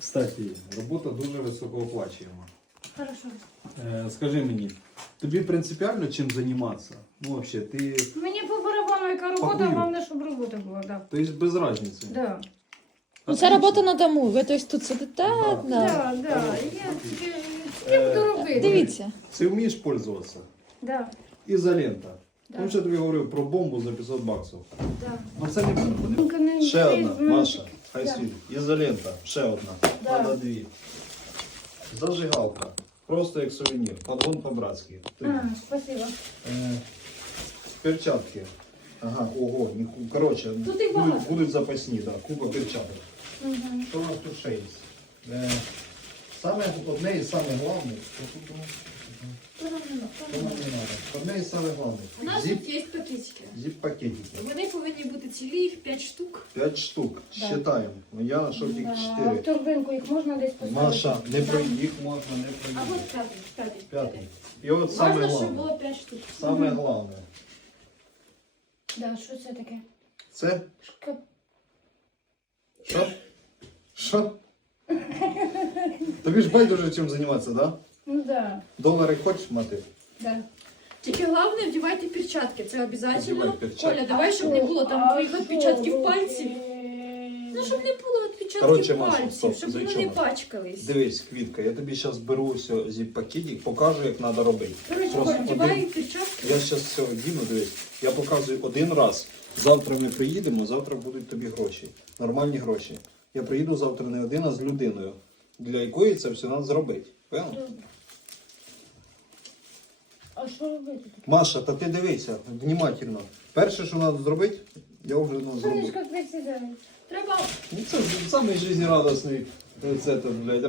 Кстати, робота дуже високооплачуєма. Хорошо. Е, скажи мені, тобі принципіально чим займатися? Ну, взагалі, ти. Мені по барабану яка робота, Похую. головне, щоб робота була, так. да. Тобто без різниці. Да. Ну, це робота на дому. Ви тобто тут сидите. Да. Да. Да, да. Я тільки тільки буду робити. Дивіться. Ти вмієш пользуватися? Да, Ізолента. Да. Ну, що я тобі говорив про бомбу за 500 баксів. да. Ну це не буде. Ще одна, ну, Маша, хай світить. Ізолента, ще одна. Да. Надо дві. Зажигалка. Просто як сувенір. Подгон по-братськи. Три. А, спасибо. Е, перчатки. Ага, ого. Коротше, Тут їх будуть, багато. будуть запасні, да, купа перчаток. Угу. Що у нас тут ще є? Е, саме одне із самих головних. що тут у нас? Що не треба? Одне із самих головних. У нас Зіп, тут є пакетики. зіп пакетики. Вони повинні бути цілі, їх 5 штук. П'ять штук. Да. Считаємо. Ну, Я знайшов тільки А в чотири. торбинку їх можна десь поставити? Маша, не про їх можна не А про от їх. п'ятий, п'ятий. П'ятий. І от саме Важно, щоб головне. було 5 штук. Саме головне. Да, що це таке? Це Шкаф. що? Що? Тобі ж байдуже чим займатися, да? Ну да, Долари хочеш мати? да. Тільки головне, вдівайте перчатки, це Вдівай обов'язково. перчатки. Коля, давай, щоб не було там твоїх відпечатків пальців. Ну, щоб не було відпечатків Коротше, Маша, пальців, стоп, щоб вони не пачкались. Дивись, Квітка, я тобі зараз беру все зі пакетик, покажу, як треба робити. Просто Коля, вдівай один- перчатки. Я зараз все діну, дивись. Я показую один раз. Завтра ми приїдемо, завтра будуть тобі гроші. Нормальні гроші. Я приїду завтра не один, а з людиною, для якої це все треба зробити. Понял? А що робити? Маша, та ти дивися, внимательно. Перше, що треба зробити, я вже ну, зробив. Сонечко присідає. Треба Ну, це самий жизнерадісний це, блядь,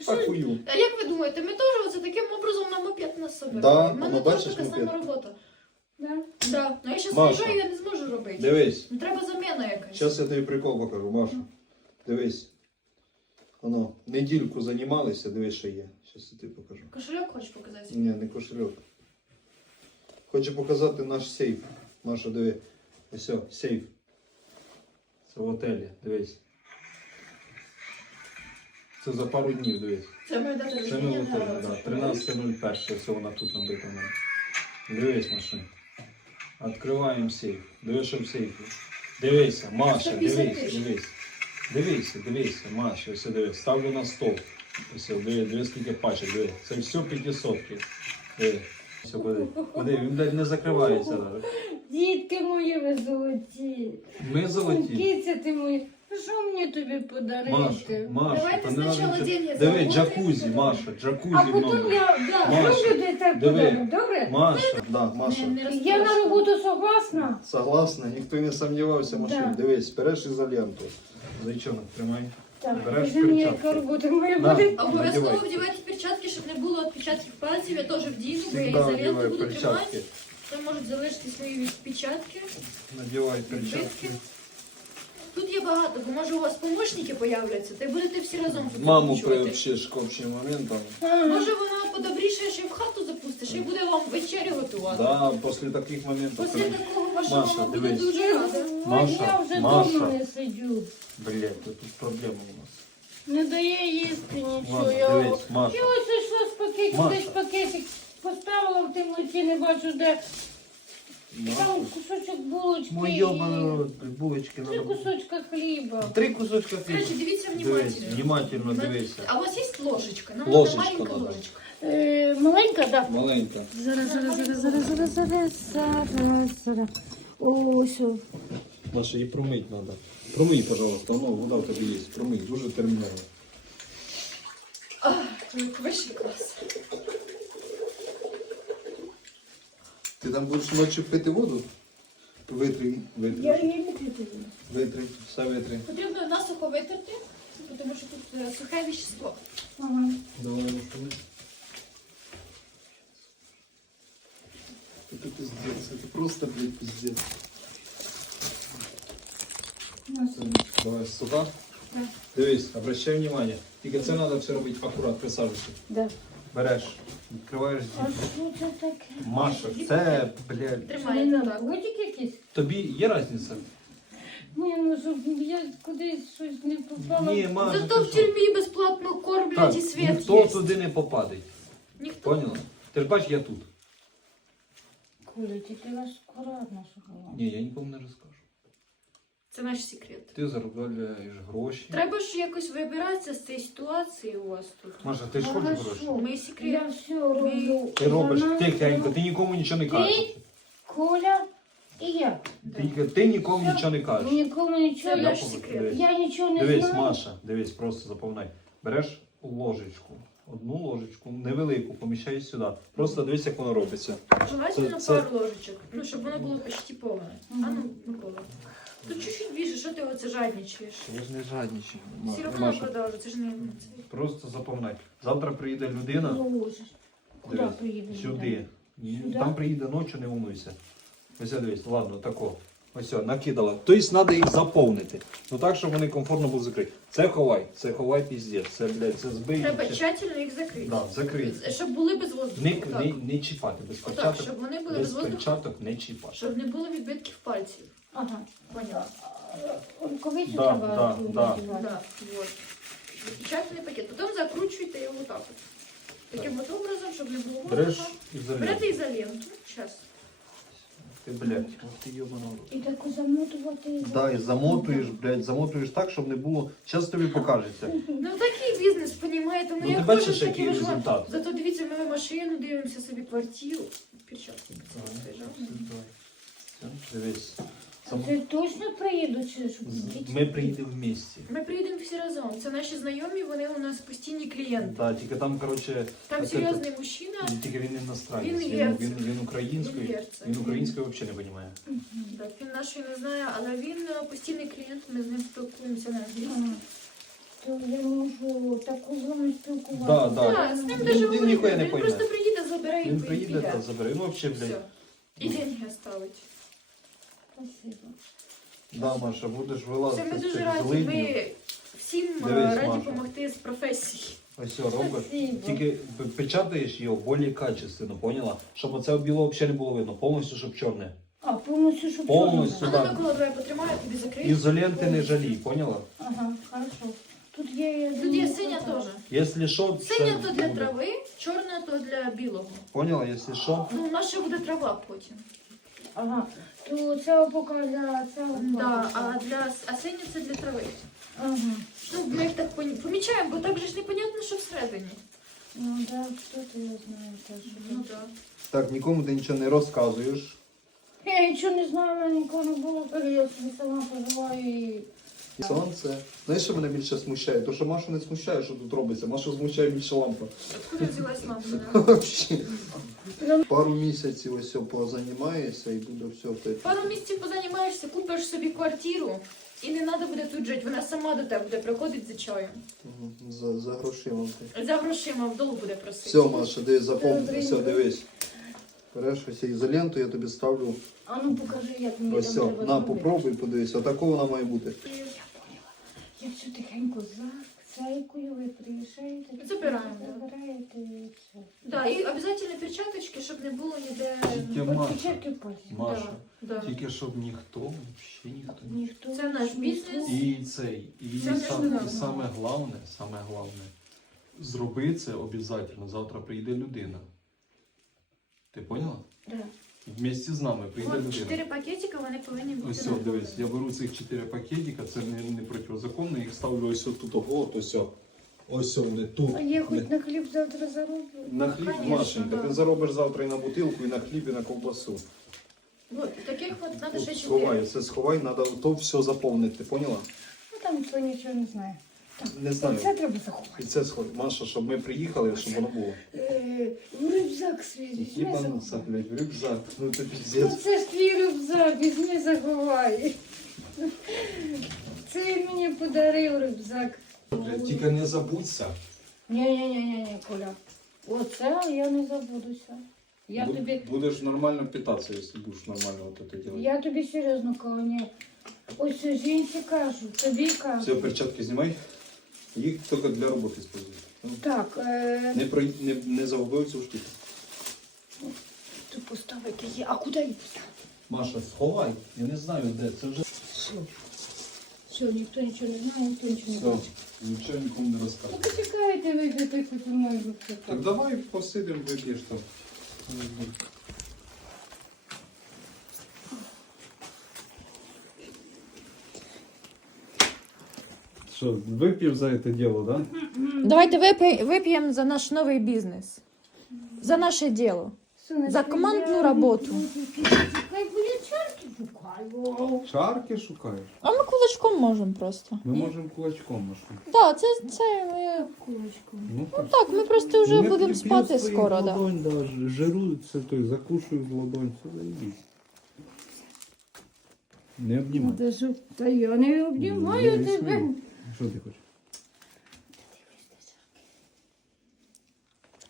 що Ахую. А як ви думаєте, ми теж оце таким образом на мопед нас соберемо? Да, У мене ну, теж бачиш, така сама мопед. робота. Да? Да. Ну я зараз Маша. виїжджаю, я не зможу робити. Дивись. Ну, Треба заміна якась. Зараз я тобі прикол покажу, Маша. Дивись. Воно, недільку займалися, дивись, що є. Зараз я тобі покажу. Кошельок хочеш показати? Ні, не кошельок. Хочу показати наш сейф. Маша, диви. Ось, о, сейф. Це в готелі, дивись. Це за пару днів, дивись. Це моя дата Це ми в рождения. готелі, да. 13.01, все вона тут набита. в мене. Дивись, Маша. Відкриваємо сейф. Дивись, що в сейфі. Дивися, Маша, 150 дивись, тисяч. дивись. Дивися, дивися, Маша, ось дивись. Ставлю на стол. Ось, дивись, дивись, скільки пачок, дивись. Це все 500. Дивись. Все, буде. Буде, він навіть не закривається навіть. Дітки мої ви золоті. Ми золоті. Киця ти мої. Що мені тобі Маша, подарити? Маша, Давайте та не надо спочатку нічого. Диви, джакузі, Маша, А джакузі потім я да, Маша, зроблю де так диви. подарунок, добре? Маша, да, Маша. Я на роботу согласна. Согласна, ніхто не сумнівався, машин. Да. Дивись, береш ізоленту. Зайчонок, тримай. Так, Береш скажи мені, перчатки. яка робота моя На. буде. Обов'язково Надівайте. вдівайте перчатки, щоб не було відпечатків пальців. Я теж вдіну, бо я Всегда ізоленту одівай буду перчатки. тримати. Там можуть залишити свої відпечатки. Надівай перчатки. Відбитки. Тут є багато, бо може у вас помощники появляться, та й будете всі разом тут Маму відпочивати. приобщиш к общим моментам. Може вона подобріше ще в хату запустиш і буде вам вечерю готувати. Да, після таких моментів. Після такого ваша Маша, мама буде дивись. дуже рада. Маша, я вже Маша. вдома не сиджу. Блять, тут проблема у нас. Не дає їсти нічого. Ладно, Я, дивись, Маша. я ось йшла з Маша. десь пакетик поставила в темноті, не бачу де. Там Маша. кусочок булочки Моє і булочки три кусочка хліба. Три кусочка Короче, дивіться Дивись, внимательно. внимательно На- А у вас є ложечка? Нам Ложечка маленька надо. ложечка. Е, маленька, так. Маленька. Зараз, зараз, зараз, зараз, зараз, зараз, зараз, зараз. Ось. о. Маша, її промить треба. Промий, пожалуйста, воно вода в тебе є. Промий, дуже терміново. Ах, вищий клас. Ти там будеш ночі пити воду? Витри, витри. Я її не піду. Витри, все витри. Потрібно насухо витерти, тому що тут е, сухе вещество. Ага. Давай руками. Это пиздец, это просто, блядь, пиздец. Давай сюда. Да. Дивись, обращай внимание. Тільки це треба все робити акурат, присаджуйся. Да. Береш, відкриваєш А що це таке? Маша, це, блядь. Тримайте так. Годик якийсь? Тобі є різниця? Ні, ну щоб я кудись щось не попала. Ні, Маша, Зато ти в що? тюрмі безплатно кормлять Так, і світ ніхто є. туди не попадить. Ніхто. Поняла? Ти ж бачиш, я тут. Коля, тільки акуратно, щоб було. Ні, я нікому не розкажу. Це наш секрет. Ти заробляєш гроші. Треба ж якось вибиратися з цієї ситуації у вас тут. Маша, ти ж хочеш гроші? Ми секрет. Я все роблю. Ти робиш тихенько, ти нікому нічого не кажеш. Коля і я. Ти, ти нікому нічого не кажеш. Нікому нічого. Це Я, наш Я секрет. я нічого не Дивись, знаю. Маша, дивись, просто запоминай. Береш ложечку, одну ложечку, невелику, поміщаєш сюди. Просто дивись, як воно робиться. Желательно Це- це- пару ложечок. Ну, щоб воно було почти повне. А ну, Микола. Тут чуть-чуть більше, що ти оце жадничаєш? Я ж не жадничаю. Все одно продовжу, це ж не це. Просто запоминай. Завтра приїде людина. Куди Дивись, сюди. Сюди? Там приїде ночі, не волнуйся. Ось дивись, ладно, тако. Ось, все, накидала. Тобто треба їх заповнити. Ну так, щоб вони комфортно були закриті. Це ховай, це ховай піздець. Це, блядь, це збий. Треба Це- тщательно їх закрити. Да, закрий. Щоб були без воздуху. Не, не, не чіпати, без Отак, перчаток. щоб вони були Без без воздуху, перчаток не чіпати. щоб не було відбитків пальців. Ага. Поняла? Рукавицю Да, треба да, да. надівати. Да, вот. Печатний пакет. Потім закручуйте його отак. от. Таким от образом, щоб не було Береш воздуха. Берете ізоленту. Зараз. Ти, блядь, ось ти йобана в рот. І таку замотувати. Да, і замотуєш, блядь, замотуєш так, щоб не було. Зараз тобі покажеться. Ну такий бізнес, понімаєте? Ну, я ти хочу бачиш, таке який результат? Зато дивіться, ми машину дивимося собі квартиру. Перчатки. Дивись. А це точно приїду чи що? Ми приїдемо в місті. Ми приїдемо всі разом. Це наші знайомі, вони у нас постійні клієнти. Да, тільки там, коротше, Там це- серйозний мужчина. тільки він іностранець. Він Він, герцог. він, він українською. Він. Він українською взагалі не розуміє. Так, він нашої не знає, але він е, постійний клієнт, ми з ним спілкуємося на англійській. Ага. То я можу таку з вами спілкуватися. Да, да. Так, з ним Він- даже він говорити. ніхуя не Він пойме. просто приїде, забере і Він піде. приїде та забере. Ну, взагалі, Все. блядь. І деньги оставить. Спасибо. Да, Маша, будеш вилазити ми дуже раді. Ми всім е, Дивись, раді Маша. допомогти з професії. Ось все робиш. Спасибо. Тільки п- печатаєш його більш качественно, поняла? Щоб оце біло взагалі не було видно. Повністю, щоб чорне. А, повністю, щоб Повністю. чорно. А Сюди. ну, Микола, давай потримаю, тобі закрию. Ізоленти не жалій, поняла? Ага, хорошо. Тут є... я Тут є думаю, синя так. теж. Якщо що, Синя то для буде. трави, чорна то для білого. Поняла, якщо що? Ну, у нас ще буде трава потім. Ага. То це поки для цього. Да, а для а це для трави. Ага. Ну, ми їх так поні- помічаємо, бо так же ж непонятно, що всередині. Ну, да, що ти я знаю теж. Ну так. Так, нікому ти нічого не розказуєш. Я нічого не знаю, мене ніколи не було, коли я собі сама поживаю і... Сонце. Знаєш, що мене більше смущає? То, що Машу не смущає, що тут робиться. Машу смущає більше лампа. Откуда взялась лампа? Пару місяців ось позанімаєшся і буде все. Ти... Пару місяців позанімаєшся, купиш собі квартиру, і не треба буде тут жити. Вона сама до тебе буде приходити за чаєм. За, за грошима ти. За грошима вдолу буде просити. Все, Маша, дивись, запомни, все, дивись. Береш ось ізоленту, я тобі ставлю. А ну покажи, як мені Ось там все, треба на, зробити. попробуй, подивись. Отако вона має бути. Я все тихенько зацейкую, ви приїжджаєте. Забираємо. Забираєте і все. Да, і обов'язково перчаточки, щоб не було ніде. Відпечатки пальців. Маша, Да, тільки щоб ніхто, взагалі ніхто. Ніхто Це наш бізнес. І цей, і, Це сам, і саме головне, саме головне, зроби це обов'язково. Завтра прийде людина. Ти поняла? Вместе з нами прийде От людина. чотири пакетика, вони повинні бути. Ось все, дивись, я беру цих чотири пакетика, це не, не протизаконно, їх ставлю ось тут, ого, от ось. Ось вони тут. А я хоч на хліб завтра зароблю. На хліб Конечно, Машенька, да. ти заробиш завтра і на бутилку, і на хліб, і на ковбасу. Вот, таких от треба ще чотири. Сховай, це сховай, треба то все заповнити, поняла? Ну там ніхто нічого не знає. Не знаю. Це треба заховати. І це сховай. Маша, щоб ми приїхали, щоб воно було. Е, В рюкзак свій візьми Єбануться, заховай. блядь, в рюкзак. Ну це Ну піздець. це ж твій рюкзак, візьми заховай. Це він мені подарив рюкзак. Блядь, Тільки не забудься. Ні-ні-ні, Коля. Оце я не забудуся. Я Бу- тобі, Будеш нормально питатися, якщо будеш нормально от це робити. я тобі серйозно кажу, ні. Ось жінці кажу, тобі кажу. Все, перчатки знімай. Їх тільки для роботи спользуй. Так, е, Не, про... не, не загубив цю штуку. ти поставити є. А куди її поставити? Маша, сховай. Я не знаю де. Це вже. Все. Все, ніхто нічого не знає, ніхто нічого не Все, бачить. нічого нікому не Ну, почекайте, ви йдете хоч у мною Так давай посидимо, вип'єш там. Що, вип'єш за це діло, да? Давайте випи- вип'ємо за наш новий бізнес. За наше діло. За командну роботу. Чарки шукаєш? А ми кулачком можемо просто. Ми можемо кулачком машити. Так, це, це ми. Ну, так. Так, ми просто вже Я будемо спати своїх скоро, да. ладонь, да. ж- Жиру це той, закушую в ладонь, все заїбись. Не Ну, обнімай. та я не обнімаю Не тебе. Що ти хочеш?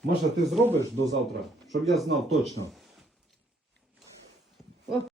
Маша, ти зробиш до завтра, щоб я знав точно.